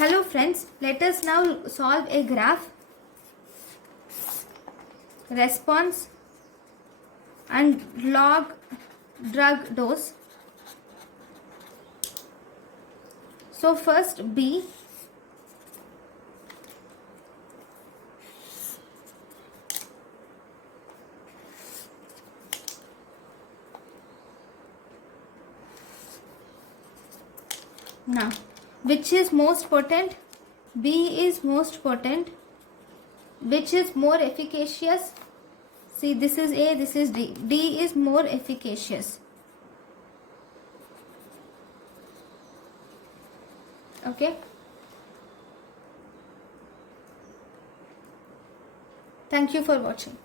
Hello friends, let us now solve a graph, response and log drug dose. So first B, now which is most potent? B is most potent. Which is more efficacious? See, this is A, this is D. D is more efficacious. Okay. Thank you for watching.